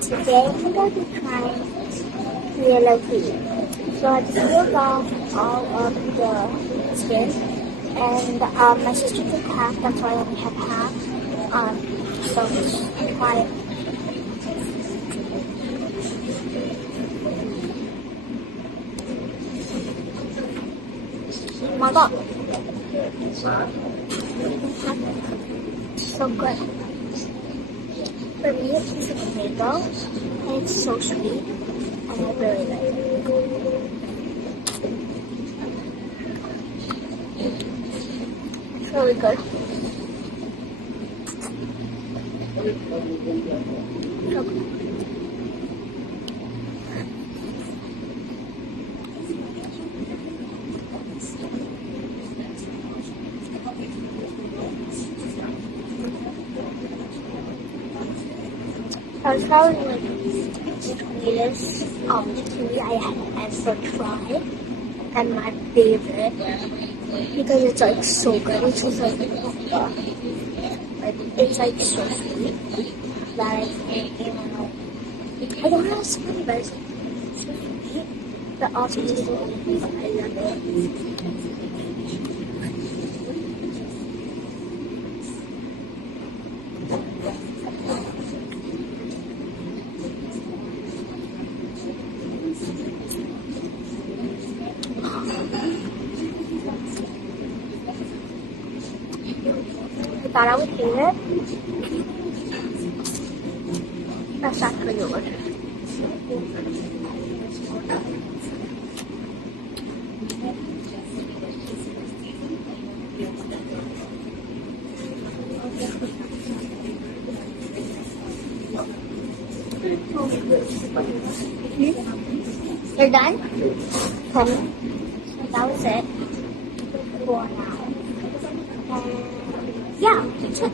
Today I'm going to be trying yellow tea. So I just peeled off all of the skin, and my sister took half, that's why I only have half. So let's try it. Oh my god. So good. For me, it tastes like mango, and it's so sweet, and I really like it. It's really good. So good. I was probably like the sweetest kiwi I had ever tried, and my favorite because it's like so good. It's just like it's like so sweet that I can't even I don't know how to explain it, but it's like so sweet, but also tastes so good. I love it. I thought I would hate it. That's actually delicious. You're done? Okay. So that was it for now. And yeah, that's it.